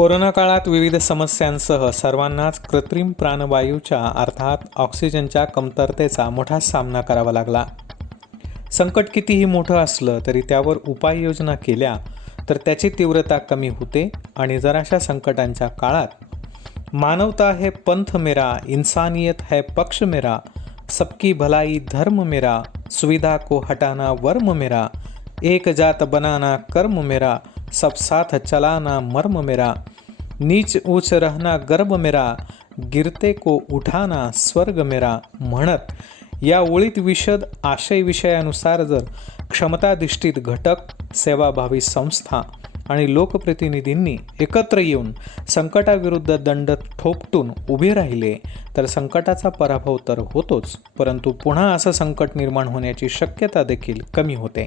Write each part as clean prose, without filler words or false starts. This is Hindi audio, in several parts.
कोरोना काळात विविध समस्यांसह सर्वांनाच कृत्रिम प्राणवायूच्या अर्थात ऑक्सिजनच्या कमतरतेचा मोठा सामना करावा लागला. संकट कितीही मोठं असलं तरी त्यावर उपाययोजना केल्या तर त्याची तीव्रता कमी होते आणि जराशा संकटांच्या काळात मानवता है पंथ मेरा, इंसानियत है पक्ष मेरा, सबकी भलाई धर्म मेरा, सुविधा को हटाना वर्म मेरा, एक जात बनाना कर्म मेरा, सब साथ चलाना मर्म मेरा, नीच ऊच रहना गर्भ मेरा, गिरते को उठाना स्वर्ग मेरा म्हणत या ओळीत विशद आशय विषयानुसार जर क्षमताधिष्ठित घटक, सेवाभावी संस्था आणि लोकप्रतिनिधींनी एकत्र येऊन संकटाविरुद्ध दंड थोपटून उभे राहिले तर संकटाचा पराभव तर होतोच, परंतु पुन्हा असं संकट निर्माण होण्याची शक्यता देखील कमी होते.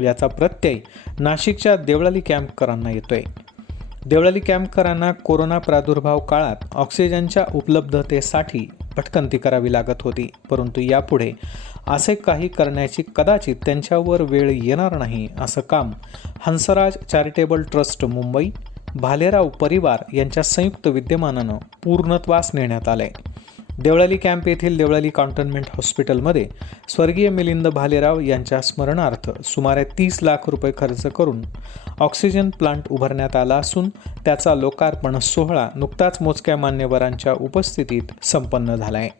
याचा प्रत्यय नाशिकच्या देवळाली कॅम्पकरांना येतोय. देवळाली कॅम्पकरांना कोरोना प्रादुर्भाव काळात ऑक्सिजनच्या उपलब्धतेसाठी भटकंती करावी लागत होती, परंतु यापुढे असे काही करण्याची कदाचित त्यांच्यावर वेळ येणार नाही असं काम हंसराज चॅरिटेबल ट्रस्ट मुंबई, भालेराव परिवार यांच्या संयुक्त विद्यमानानं पूर्णत्वास नेण्यात आलंय. देवळाली कॅम्प येथील देवळाली कॅन्टोन्मेंट हॉस्पिटलमध्ये स्वर्गीय मिलिंद भालेराव यांच्या स्मरणार्थ सुमारे 30 लाख रुपये खर्च करून ऑक्सिजन प्लांट उभारण्यात आला असून त्याचा लोकार्पण सोहळा नुकताच मोजक्या मान्यवरांच्या उपस्थितीत संपन्न झाला आहे.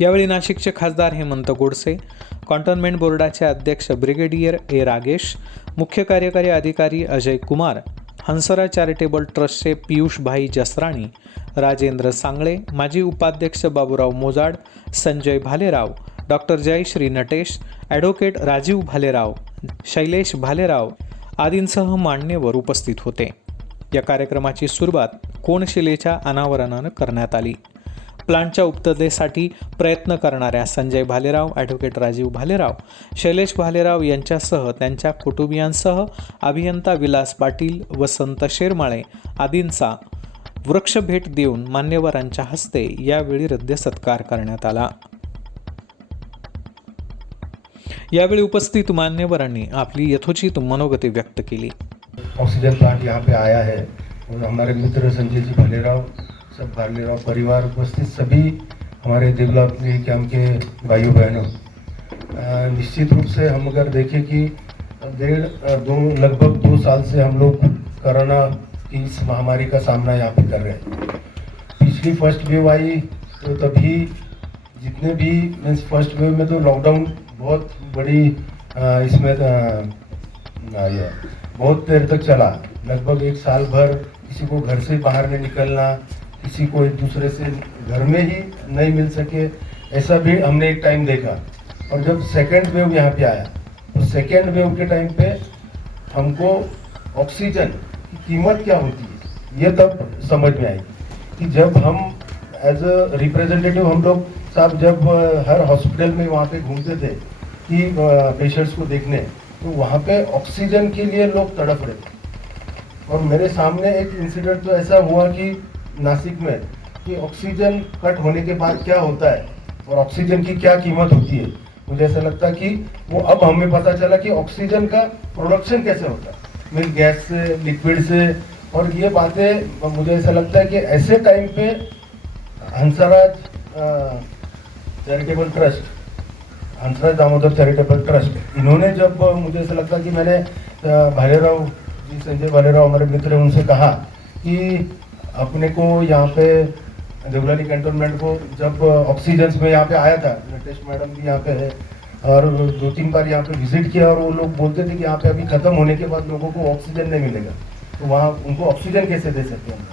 यावेळी नाशिकचे खासदार हेमंत गोडसे, कॅन्टोन्मेंट बोर्डाचे अध्यक्ष ब्रिगेडियर ए रागेश, मुख्य कार्यकारी अधिकारी अजय कुमार, हंसराज चॅरिटेबल ट्रस्टचे पियुष भाई जसराणी, राजेंद्र सांगळे, माजी उपाध्यक्ष बाबूराव मोजाड, संजय भालेराव, डॉक्टर जयश्री नटेश, ॲडव्होकेट राजीव भालेराव, शैलेश भालेराव आदींसह मान्यवर उपस्थित होते. या कार्यक्रमाची सुरुवात कोनशिलेच्या अनावरणानं करण्यात आली. प्लांटच्या उपलब्धतेसाठी प्रयत्न करणाऱ्या संजय भालेराव, ॲडव्होकेट राजीव भालेराव, शैलेश भालेराव यांच्यासह त्यांच्या कुटुंबियांसह अभियंता विलास पाटील, वसंत शेरमाळे आदींचा वृक्ष भेट देऊन मान्यवरांच्या हस्ते यावेळी हृदय सत्कार करण्यात आला. यावेळी उपस्थित मान्यवरांनी आपली यथोचित मनोगती व्यक्त केली. ऑक्सीजन प्लांट यहाँ पे आया है और हमारे मित्र संजय जी भालेराव, सब भालेराव परिवार उपस्थित सभी हमारे देवलाली कैंप के भाइयों बहनों, निश्चित रूप से हम अगर देखें कि लगभग 2 साल से हम लोग कोरोना की इस महामारी का सामना यहाँ पे कर रहे हैं. पिछली फर्स्ट वेव आई तो तभी जितने भी मीन्स फर्स्ट वेव में तो लॉकडाउन बहुत बड़ी इसमें बहुत देर तक चला, लगभग 1 साल भर किसी को घर से बाहर नहीं निकलना, किसी को एक दूसरे से घर में ही नहीं मिल सके, ऐसा भी हमने एक टाइम देखा. और जब सेकेंड वेव यहाँ पे आया तो सेकेंड वेव के टाइम पे हमको ऑक्सीजन की कीमत क्या होती है ये तब समझ में आई कि जब हम एज अ रिप्रेजेंटेटिव हम लोग साहब जब हर हॉस्पिटल में वहाँ पे घूमते थे कि पेशेंट्स को देखने, तो वहाँ पे ऑक्सीजन के लिए लोग तड़प रहे थे. और मेरे सामने एक इंसिडेंट तो ऐसा हुआ कि नासिक में कि ऑक्सीजन कट होने के बाद क्या होता है और ऑक्सीजन की क्या कीमत होती है. मुझे ऐसा लगता है कि वो अब हमें पता चला कि ऑक्सीजन का प्रोडक्शन कैसे होता है, मीन गैस से, लिक्विड से. और ये बातें मुझे ऐसा लगता है कि ऐसे टाइम पे Hansraj charitable trust, Hansraj Damodar charitable trust, इन्होंने जब मुझे ऐसा लगता है कि मैंने भालेराव जी, संजय भालेराव हमारे मित्र हैं, उनसे कहा कि अपने को यहाँ पे देवलाली कैंटोनमेंट को जब ऑक्सीजन में यहाँ पे आया था, नटेश मैडम भी यहाँ पे है और 2-3 बार यहाँ पे विजिट किया और वो लोग बोलते थे कि यहाँ पे अभी खत्म होने के बाद लोगों को ऑक्सीजन नहीं मिलेगा, तो वहाँ उनको ऑक्सीजन कैसे दे सकते हैं.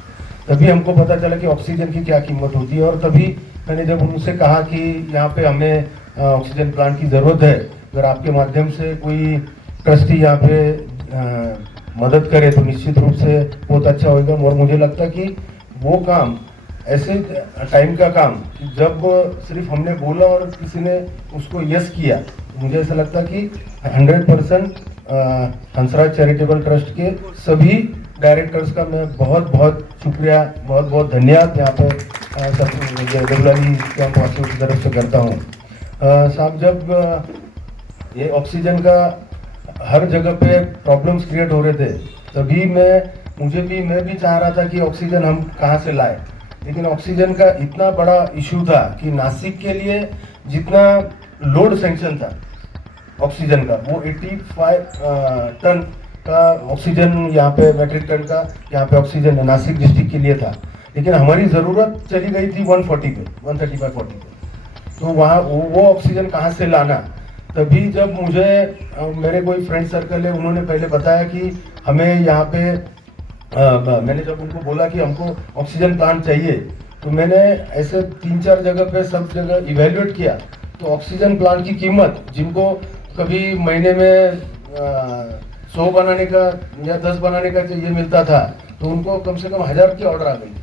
तभी हमको पता चला कि ऑक्सीजन की क्या कीमत होती है. और तभी मैंने जब उनसे कहा कि यहाँ पे हमें ऑक्सीजन प्लांट की ज़रूरत है, अगर आपके माध्यम से कोई ट्रस्टी यहाँ पे मदद करे तो निश्चित रूप से बहुत अच्छा होगा. और मुझे लगता है कि वो काम ऐसे टाइम का काम जब सिर्फ हमने बोला और किसी ने उसको यस किया, तो मुझे ऐसा लगता है कि 100% हंसराज चैरिटेबल ट्रस्ट के सभी डायरेक्टर्स का मैं बहुत बहुत शुक्रिया, बहुत बहुत धन्यवाद यहाँ पे सब देवलाली कैंप वासियों की तरफ से करता हूँ. साहब जब ये ऑक्सीजन का हर जगह पे प्रॉब्लम्स क्रिएट हो रहे थे, तभी मैं मैं भी चाह रहा था कि ऑक्सीजन हम कहाँ से लाए, लेकिन ऑक्सीजन का इतना बड़ा इशू था कि नासिक के लिए जितना लोड सैंक्शन था ऑक्सीजन का, वो 85 टन का ऑक्सीजन यहाँ पे, मैट्रिक टन का यहाँ पे ऑक्सीजन नासिक डिस्ट्रिक्ट के लिए था, लेकिन हमारी ज़रूरत चली गई थी 140 पे, 135-40 पे। तो वहाँ वो ऑक्सीजन कहाँ से लाना, तभी जब मुझे मेरे कोई फ्रेंड सर्कल है, उन्होंने पहले बताया कि हमें यहाँ पे मैंने जब उनको बोला कि हमको ऑक्सीजन प्लांट चाहिए, तो मैंने ऐसे 3-4 जगह पे सब जगह इवेल्युएट किया, तो ऑक्सीजन प्लांट की कीमत, जिनको कभी महीने में 100 बनाने का या 10 बनाने का चाहिए मिलता था, तो उनको कम से कम 1000 की ऑर्डर आ गई।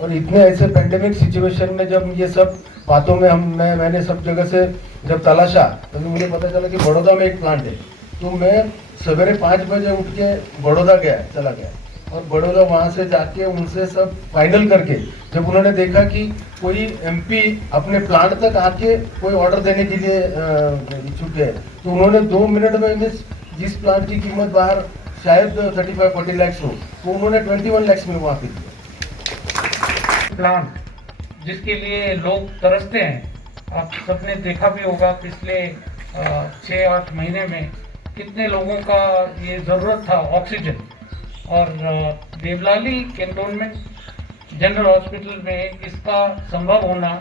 और इतने ऐसे पेंडेमिक सिचुएशन में जब ये सब बातों में मैंने सब जगह से जब तलाशा, तभी मुझे पता चला कि बड़ौदा में एक प्लांट है। तो मैं सवेरे 5 बजे उठ के बड़ौदा चला गया, और बड़ौदा वहाँ से जाके उनसे सब फाइनल करके, जब उन्होंने देखा कि कोई एमपी अपने प्लांट तक आके कोई ऑर्डर देने के लिए इच्छुक है, तो उन्होंने 2 मिनट में जिस प्लांट की कीमत बाहर शायद 35-40 लाख हो, तो उन्होंने 21 लाख में वहाँ पे दिया। प्लांट जिसके लिए लोग तरसते हैं, आप सबने देखा भी होगा पिछले 6-8 महीने में कितने लोगों का ये ज़रूरत था ऑक्सीजन, और देवलाली कैंटोनमेंट जनरल हॉस्पिटल में इसका संभव होना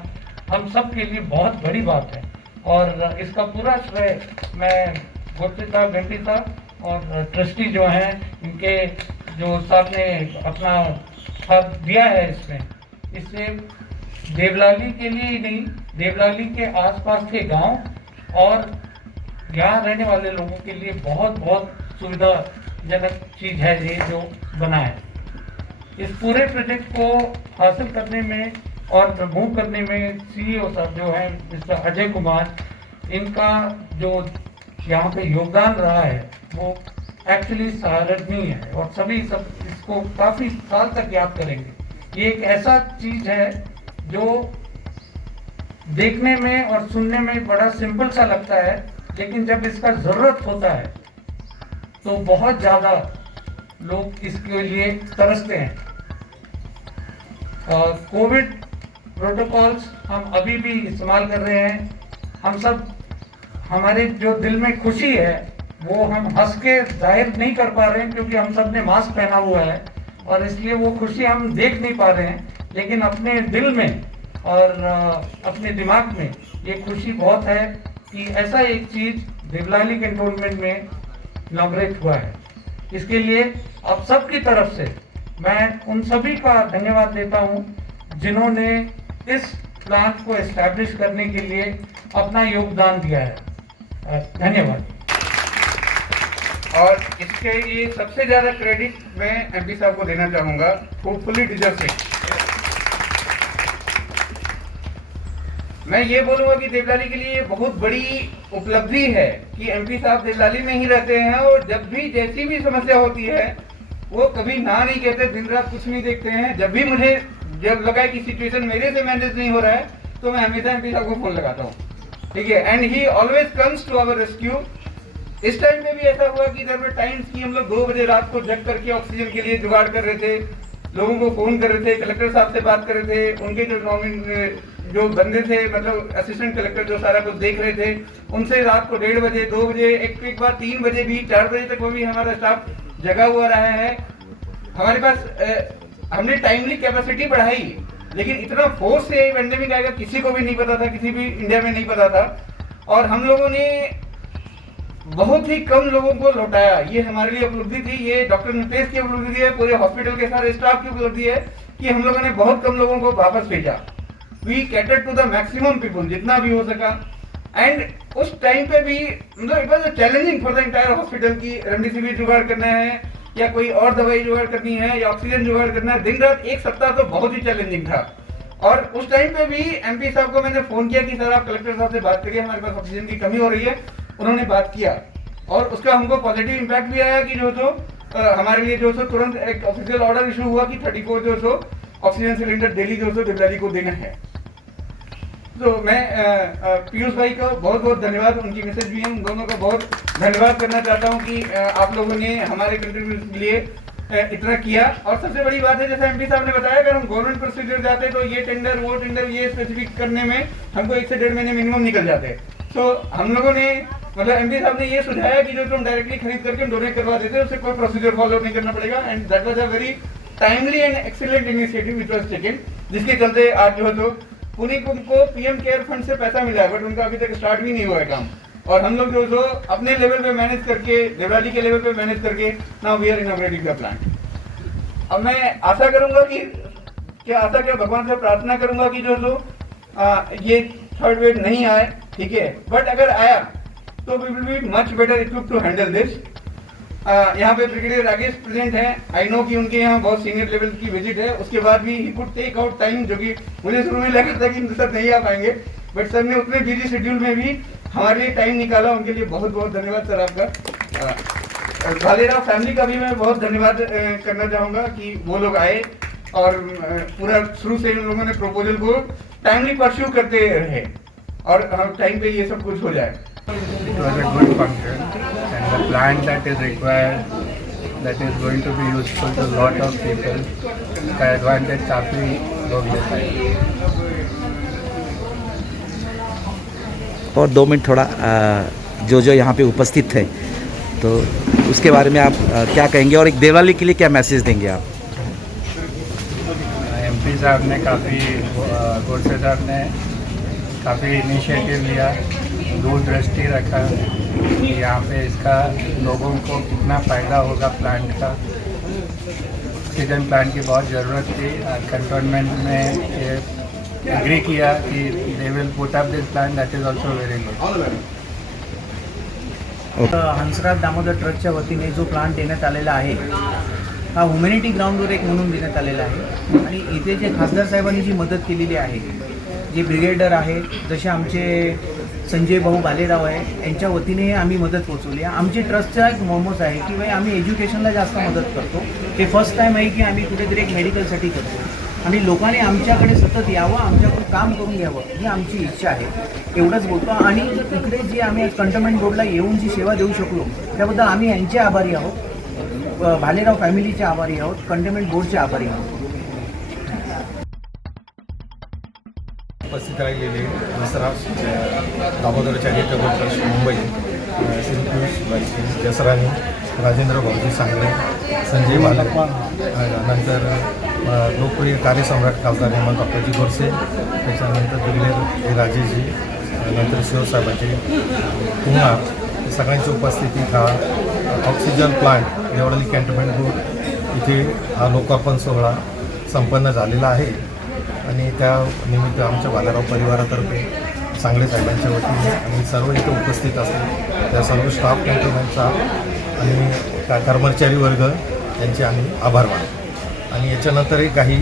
हम सब के लिए बहुत बड़ी बात है। और इसका पूरा श्रेय मैं गोत्री साहब, एमपी साहब और ट्रस्टी जो हैं, इनके जो साहब ने अपना हाथ दिया है इससे देवलाली के लिए ही नहीं, देवलाली के आसपास के गांव और यहाँ रहने वाले लोगों के लिए बहुत बहुत सुविधाजनक चीज़ है ये जो बना है। इस पूरे प्रोजेक्ट को हासिल करने में और मूव करने में सीईओ साहब जो हैं मिस्टर अजय कुमार, इनका जो यहाँ पे योगदान रहा है वो एक्चुअली सराहनीय है, और सभी सब इसको काफ़ी साल तक याद करेंगे। ये एक ऐसा चीज़ है जो देखने में और सुनने में बड़ा सिंपल सा लगता है, लेकिन जब इसका ज़रूरत होता है तो बहुत ज़्यादा लोग इसके लिए तरसते हैं। कोविड प्रोटोकॉल्स हम अभी भी इस्तेमाल कर रहे हैं। हम सब, हमारे जो दिल में खुशी है वो हम हंस के जाहिर नहीं कर पा रहे हैं, क्योंकि हम सब ने मास्क पहना हुआ है, और इसलिए वो खुशी हम देख नहीं पा रहे हैं, लेकिन अपने दिल में और अपने दिमाग में ये खुशी बहुत है कि ऐसा एक चीज़ देवलाली कैंटोनमेंट में इनॉग्रेट हुआ है। इसके लिए आप सबकी तरफ से मैं उन सभी का धन्यवाद देता हूं जिन्होंने इस प्लांट को एस्टैब्लिश करने के लिए अपना योगदान दिया है। धन्यवाद। और इसके लिए सबसे ज़्यादा क्रेडिट मैं एमपी साहब को देना चाहूँगा, होपफुली डिजर्विंग। मैं ये बोलूँगा कि देवलाली के लिए ये बहुत बड़ी उपलब्धि है कि एमपी साहब देवलाली में ही रहते हैं, और जब भी जैसी भी समस्या होती है वो कभी ना नहीं कहते, दिन रात कुछ नहीं देखते हैं। जब भी मुझे जब लगा कि सिचुएशन मेरे से मैनेज नहीं हो रहा है, तो मैं हमेशा एमपी साहब को फ़ोन लगाता हूँ, ठीक है, and he always comes to our rescue. इस टाइम में भी ऐसा हुआ कि देयर वर टाइम्स कि हम लोग 2 बजे रात को जग करके ऑक्सीजन के लिए जुगाड़ कर रहे थे, लोगों को फ़ोन कर रहे थे, कलेक्टर साहब से बात कर रहे थे, उनके जो बंदे थे, मतलब असिस्टेंट कलेक्टर जो सारा कुछ देख रहे थे, उनसे रात को 1:30 बजे, 2 बजे, एक बार 3 बजे भी, 4 बजे तक वो भी हमारा स्टाफ जगा हुआ रहा है। हमारे पास हमने टाइमली कैपेसिटी बढ़ाई, लेकिन इतना फोर्स से पेंडेमिक आएगा किसी को भी नहीं पता था, किसी भी इंडिया में नहीं पता था, और हम लोगों ने बहुत ही कम लोगों को लौटाया। ये हमारे लिए उपलब्धि थी, ये डॉक्टर नितेश की उपलब्धि है, पूरे हॉस्पिटल के सारे स्टाफ की उपलब्धि है कि हम लोगों ने बहुत कम लोगों को वापस भेजा। We cater to the maximum people जितना भी हो सका, एंड उस टाइम पे भी मतलब it was challenging for the entire hospital की रेमडेसिविर जुगाड़ करना है, या कोई और दवाई जुगाड़ करनी है, या ऑक्सीजन जुगाड़ करना है। दिन रात एक सप्ताह तो बहुत ही चैलेंजिंग था, और उस टाइम पे भी एमपी साहब को मैंने फोन किया कि सर आप कलेक्टर साहब से बात करिए, हमारे पास ऑक्सीजन की कमी हो रही है। उन्होंने बात किया, और उसका हमको पॉजिटिव इम्पैक्ट भी आया कि हमारे लिए तुरंत एक ऑफिशियल ऑर्डर इशू हुआ कि 34 ऑक्सीजन सिलेंडर डेली देवलाली को देना है। तो मैं पीयूष भाई को बहुत बहुत धन्यवाद, उनकी मैसेज भी है, उन दोनों का बहुत धन्यवाद करना चाहता हूं कि आप लोगों ने हमारे कंट्रीब्यूशन के लिए इतना किया। और सबसे बड़ी बात है, जैसा एमपी साहब ने बताया, अगर हम गवर्नमेंट प्रोसीजर जाते तो ये टेंडर वो टेंडर ये स्पेसिफिक करने में हमको 1 से 1.5 महीने मिनिमम निकल जाते। तो हम लोगों ने मतलब एमपी साहब ने ये सुझाया कि जो तुम डायरेक्टली खरीद करके डोनेट करवा देते उससे कोई प्रोसीजर फॉलो नहीं करना पड़ेगा। And that was a very timely and excellent initiative which was taken, जिसके चलते आज जो है तो पुणे को पीएम केयर फंड से पैसा मिला है, बट उनका अभी तक स्टार्ट भी नहीं हुआ है काम। और हम लोग जो अपने लेवल पे मैनेज करके, देवलाली के लेवल पे मैनेज करके now we are inaugurating the plant. अब मैं आशा करूंगा कि क्या भगवान से प्रार्थना करूंगा कि ये थर्ड वेव नहीं आए, ठीक है, बट अगर आया तो we will be much better equipped to handle this. यहाँ पे ब्रिगेडियर राकेश प्रेजेंट हैं। आई नो कि उनके यहाँ बहुत सीनियर लेवल की विजिट है, उसके बाद भी he could take out time, जो कि मुझे शुरू में लगा था कि सर नहीं आ पाएंगे, बट सर ने उतने बिजी शेड्यूल में भी हमारे लिए टाइम निकाला। उनके लिए बहुत बहुत धन्यवाद सर आपका। भालेराव फैमिली का भी मैं बहुत धन्यवाद करना चाहूँगा कि वो लोग आए और पूरा शुरू से इन लोगों ने प्रपोजल को टाइमली परस्यू करते रहे और टाइम पे ये सब कुछ हो जाए। It was a good function, and the plant that is required, that is going to be useful to lot of people, का advantage काफ़ी लोग ले पाएंगे। और 2 मिनट थोड़ा जो यहाँ पे उपस्थित थे तो उसके बारे में आप क्या कहेंगे और एक देवलाली के लिए क्या मैसेज देंगे आप? एमपी साहब ने काफ़ी, गोडसे साहब ने काफ़ी इनिशिएटिव लिया, दूरदृष्टि रखा कि यहाँ पे इसका लोगों को कितना फ़ायदा होगा प्लांट का। ऑक्सीजन प्लांट की बहुत ज़रूरत थी। कंटोनमेंट में ये एग्री किया कि they will put up this plant, that is also very good. Hansraj Damodar ट्रस्टच्या वतीने जो प्लांट देण्यात आलेला आहे हा ह्युमॅनिटी ग्राउंडवर एक म्हणून देण्यात आलेला आहे आणि इथे जे खासदार साहेबांनी जी मदत केलेली आहे, जे ब्रिगेडर आहे, जसे आमचे संजय भाऊ भालेराव आहे, यांच्या वतीने आम्ही मदत पोचवली आहे। आमची ट्रस्टचा एक मोमोस आहे की भाई आम्ही एज्युकेशनला जास्त मदत करतो। हे फर्स्ट टाईम आहे की आम्ही कुठेतरी एक मेडिकलसाठी करतो आणि लोकांनी आमच्याकडे सतत यावं, आमच्याकडून काम करून घ्यावं ही आमची इच्छा आहे, एवढंच बोलतो। आणि इकडे जी आम्ही आज कंटोनमेंट बोर्डला येऊन जी सेवा देऊ शकलो त्याबद्दल आम्ही यांचे आभारी आहोत, भालेराव फॅमिलीचे आभारी आहोत, कंटोनमेंट बोर्डचे आभारी आहोत। उपस्थित राहिलेले हंसराज दामोदर चॅरिटेबल ट्रस्ट मुंबई, श्री पियुष जसरानी, राजेंद्र भाऊजी सांगळे, संजय भाले, नंतर लोकप्रिय कार्यसम्राट खासदार हेमंत अप्पाजी गोडसे, त्याच्यानंतर ब्रिगेडियर राजेशजी, नंतर शिवसाहेबाजी कुमार, सगळ्यांची उपस्थितीत हा oxygen plant Deolali cantonment board इथे हा लोकार्पण सोहळा संपन्न झालेला आहे। आणि त्या निमित्त आमच्या भालेराव परिवारातर्फे सांगळे साहेबांच्या वतीने आणि सर्व इथे उपस्थित असतील त्या सर्व स्टाफ कॅन्टोन्मेंटचा आणि कर्मचारी वर्ग यांचे आम्ही आभार मानतो। आणि याच्यानंतरही काही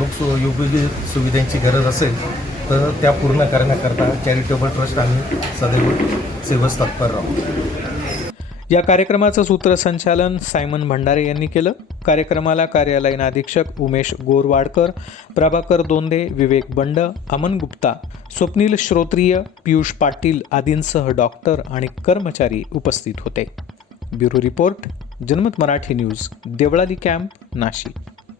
उपयोगी सुविधांची गरज असेल तर त्या पूर्ण करण्याकरता चॅरिटेबल ट्रस्ट आम्ही सदैव सेवेस तत्पर राहू। या कार्यक्रमाचं सूत्रसंचालन सायमन भंडारे यांनी केलं। कार्यक्रमाला कार्यालयीन अधीक्षक उमेश गोरवाडकर, प्रभाकर दोंदे, विवेक बंड, अमन गुप्ता, स्वप्नील श्रोत्रिय, पियुष पाटील आदींसह डॉक्टर आणि कर्मचारी उपस्थित होते। ब्युरो रिपोर्ट, जनमत मराठी न्यूज, देवळाली कॅम्प, नाशिक।